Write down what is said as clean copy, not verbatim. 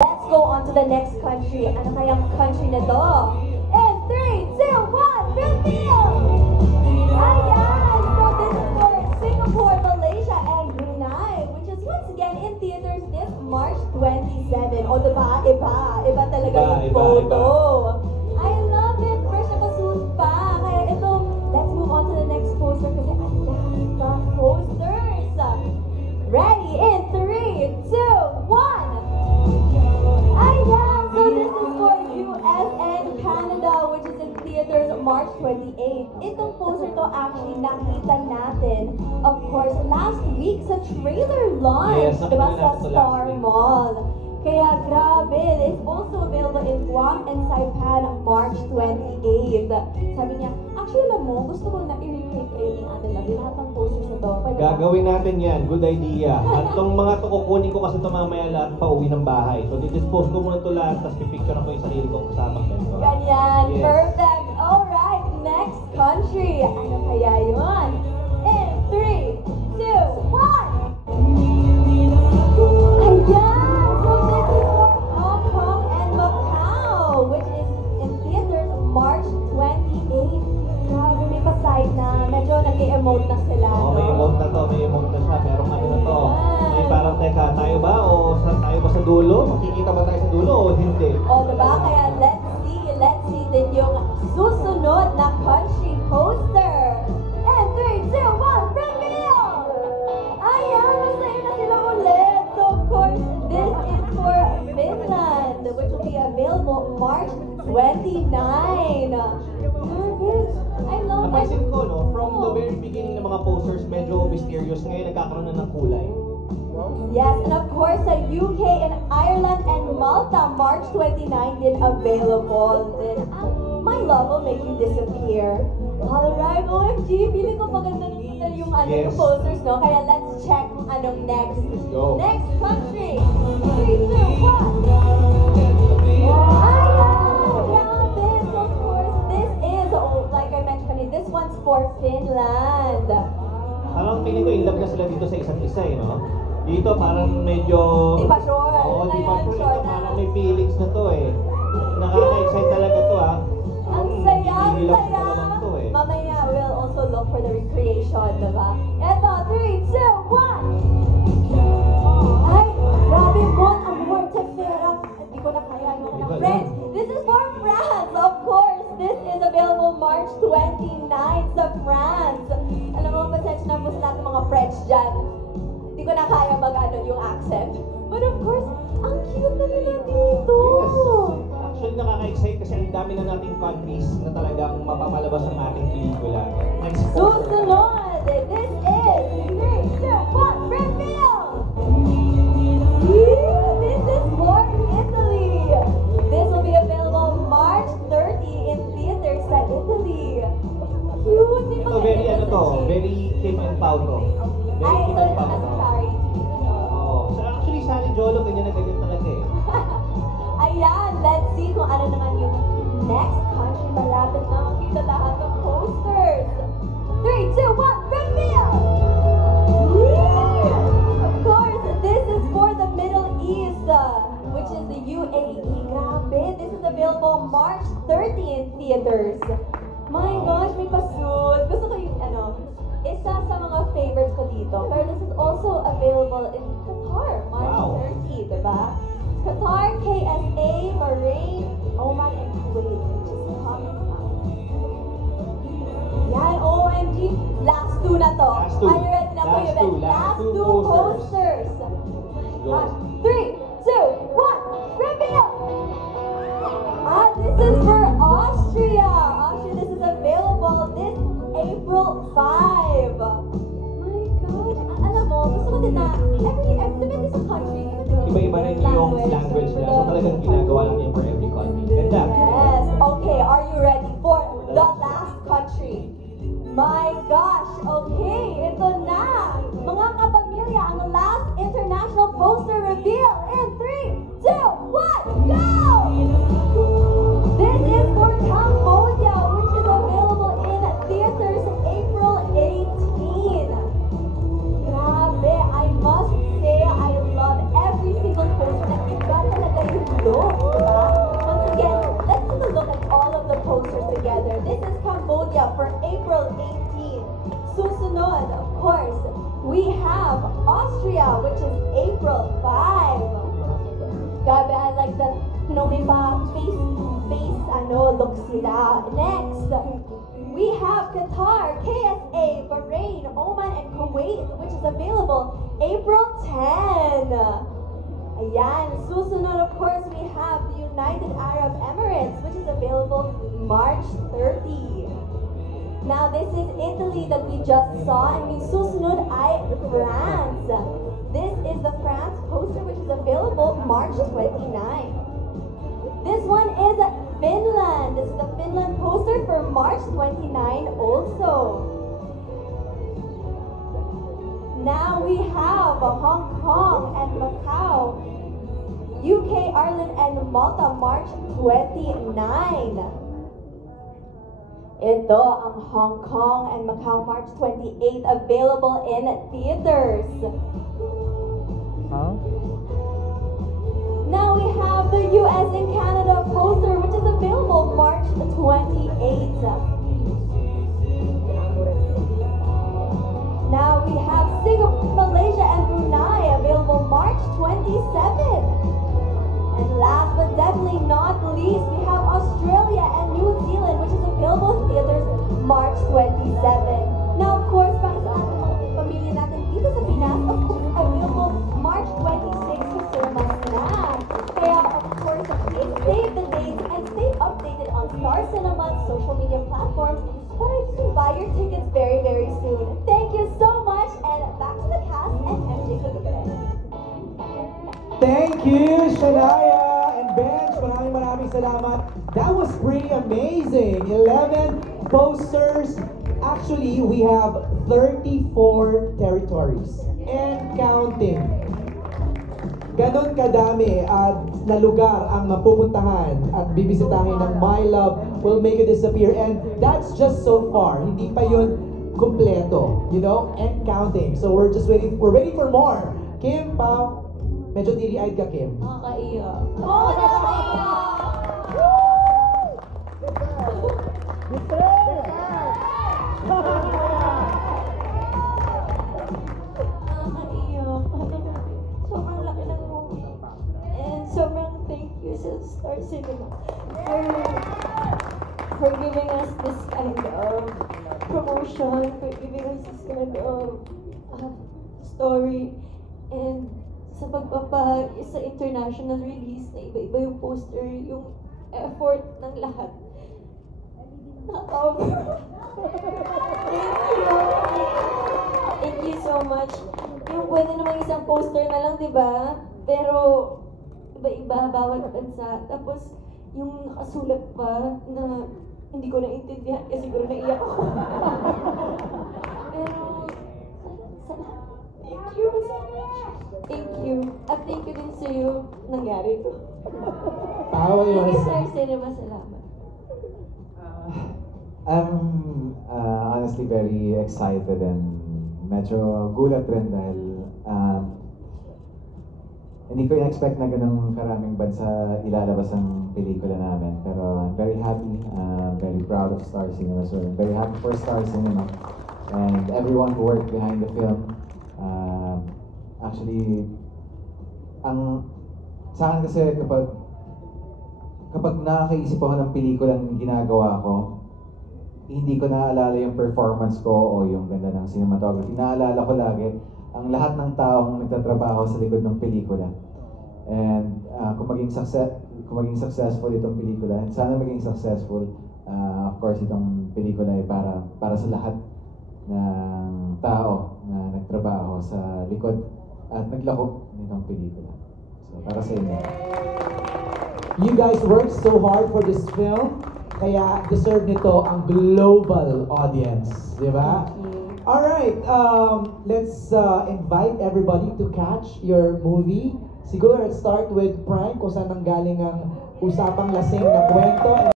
Let's go on to the next country. Ano kayang country na to? In 3, 2, 1, reveal! Ayan! So this is for Singapore, Malaysia, and Brunei, which is once again in theaters this March 27. O diba? Iba talaga yung photo. I love it! Fresh na kasuit pa. Kaya ito, let's move on to the next poster kasi ang dami pa posters. Ready? In 3, 2, 1! Ayan! So this is for US and Canada, which is in theaters March 28. Itong poster to actually nakita natin, of course, last week sa trailer launch, diba, sa Star Mall. Kaya grabe, it's also available in Guam and Saipan March 28. Sabi niya, actually alam mo, gusto ko na i-recreate yung atin lang. Lahat ng posters na to. Gagawin natin yan, good idea. At itong mga to kukunin ko kasi ito mamaya lahat pa uwi ng bahay. So didispose ko muna ito lahat, tapos pipicture ko yung sarili ko kasama ganito. Ganyan, yes. Perfect. Alright, next country. Ano kaya yun? In 3, 2, 1! Ayan! So this is for Hong Kong and Macau, which is in theaters March 28. Grabe, may pa-side na. Medyo nag-emote na sila. Oo, may emote na to, may emote na siya. Merong ano na to. May parang, teka, tayo ba? O tayo ba sa dulo? Makikita ba tayo sa dulo o hindi? O, diba? Kaya let's see din yung susunod na country poster. And 3, 2, 1, reveal! Ayan, masaya na sila ulit. So, of course, this is for Finland, which will be available March 29. I love it. Napansin ko, no? From the very beginning ng mga posters, medyo mysterious. Ngayon, nagkakaroon na ng kulay. Yes, and of course, sa UK and Ireland and Malta, March 29 din available. Then, my love will make you disappear. Alright, OMG, feeling ko maganda na yung Yes. posters, no? Kaya let's check kung anong next. Go. Next country. 3, 2, 1. Ayan! Grabe! So, of course, this is, like I mentioned kanina, this one's for Finland. Parang feeling ko in love na sila dito sa isa't isa, eh, no? Dito parang medyo... Di pa sure. Oo, di pa Ngayon, sure. sure Ito na. parang may feelings na to, eh. Nakaka-excite talaga to, ha? Ang saya, ang Hindi lang saya. naman to, eh. Mamaya, we'll also look for the recreation, diba? Eto, 3, 2, 1! Ay, grabe mo, ang Mortefera. Hindi ko na kaya, ayoko na. Friends, this is for France, of course. This is available March 29 sa France. Alam mo, pasensya na po sa lahat ng mga French dyan. Hindi ko na kaya mag-ano yung accent. But of course, ang cute na nila dito. Yes. Actually, nakaka-excite kasi ang dami na nating countries na talagang mapapalabas ang ating pelikula. Next poster. Susunod! This is 3, 2, 1, reveal! This is for Italy! This will be available March 30 in theaters sa Italy. Cute! Di ba Ito, very ganyan ano sa to, cheap? very Kim and Pao to. Very Ay, Kim so and ito Pao na to. sa sorry. Oo. So actually, Sally Jolo, ganyan na ganyan talaga, eh. Ayan, let's see kung ano naman yung next country. Malapit na makita lahat ng posters. 3, 2, 1, reveal! Of course, this is for the Middle East, which is the UAE. Grabe, this is available March 30 in theaters. My gosh, may pasuit. Gusto ko yung isa sa mga favorites ko dito. Pero this is also available in Qatar, March Wow. 30, diba? Qatar, KSA, Bahrain, Oman, and Kuwait, which is coming out. Yan, OMG, last two na to. Last two. Are you ready na po, Last Yvette? two. Last Last two two posters. posters. Go. 3, 2, 1, reveal! This is for Austria. Austria, this is available this April 5. My gosh, alam mo, gusto ko din na, depende sa country. Iba-iba rin yung language nila. So talagang ginagawa lang yan for every country. Ganda. Yes. Okay, are you ready for the last country? My gosh. Okay, ito na. Mga kapamilya, ang last international poster reveal in 3, 2, 1, go! This is for Cambodia, which is available in theaters April 18. Grabe, I must say I love every single poster na iba talaga look, diba? Once again, let's take a look at all of the posters together. This is Cambodia for April 18. Susunod, of course, we have Austria, which is April 5. Grabe, I like that, may pa face, looks nila. Next, we have Qatar, KSA, Bahrain, Oman, and Kuwait, which is available April 10. Ayan. Susunod, of course, we have the United Arab Emirates, which is available March 30. Now, this is Italy that we just saw, and yung susunod ay France. This is the France poster, which is available March 29. This one is Finland. This is the Finland poster for March 29 also. Now we have Hong Kong and Macau, UK, Ireland, and Malta, March 29. Ito ang Hong Kong and Macau, March 28, available in theaters. Now we have the US and Canada poster, which is available March 28. Now we have Singapore, Malaysia, and Brunei, available March 27. And last but definitely not least, we have Australia and New Zealand, which is available in theaters March 27. Now, of course, para sa ating mga pamilya natin dito sa Pinas, of course, available March 26 sa cinemas na. Kaya, of course, please save the dates and stay updated on Star Cinema's social media platforms para you can buy your tickets very, very soon. Thank you so much, and back to the cast and MJ Felipe. Thank you, Shania and Benj. Maraming salamat. That was pretty amazing. 11 posters. Actually, we have 34 territories and counting. Ganon kadami na lugar ang mapupuntahan at bibisitahin ng My Love Will Make You Disappear. And that's just so far. Hindi pa yun kumpleto, and counting. So we're ready for more. Kim, Pao, medyo teary-eyed ka, Kim. Nakakaiyak. Oo, nakakaiyak! Sobrang laki ng movie. And sobrang thank you sa Star Cinema for giving us this kind of promotion, for giving us this kind of story, and sa sa international release na iba-iba yung poster, yung effort ng lahat. Thank you so much. Yung pwede namang isang poster na lang, di ba? Pero iba-iba, bawat bansa. Tapos yung nakasulat pa na hindi ko naintindihan kasi siguro naiyak ako. Pero thank you so much. Thank you. At thank you din sa'yo nangyari to. Tawa yun. Thank you, Star Cinema. Salamat. I'm honestly very excited and medyo gulat rin dahil hindi ko in-expect na ganun karaming bansa ilalabas ang pelikula namin. Pero I'm very happy, very proud of Star Cinema. So I'm very happy for Star Cinema and everyone who worked behind the film. Actually, sa akin kasi kapag nakakaisip ako ng pelikulang ginagawa ko, hindi ko naaalala yung performance ko o yung ganda ng cinematography. Naalala ko lagi ang lahat ng taong nagtatrabaho sa likod ng pelikula. And kung maging successful itong pelikula, and sana maging successful, of course itong pelikula ay para sa lahat ng tao na nagtrabaho sa likod at naglakop nitong pelikula. So para sa inyo. You guys worked so hard for this film, kaya deserve nito ang global audience, di ba? Alright, let's invite everybody to catch your movie. Siguro let's start with Prime, kung saan nanggaling ang usapang lasing na kwento.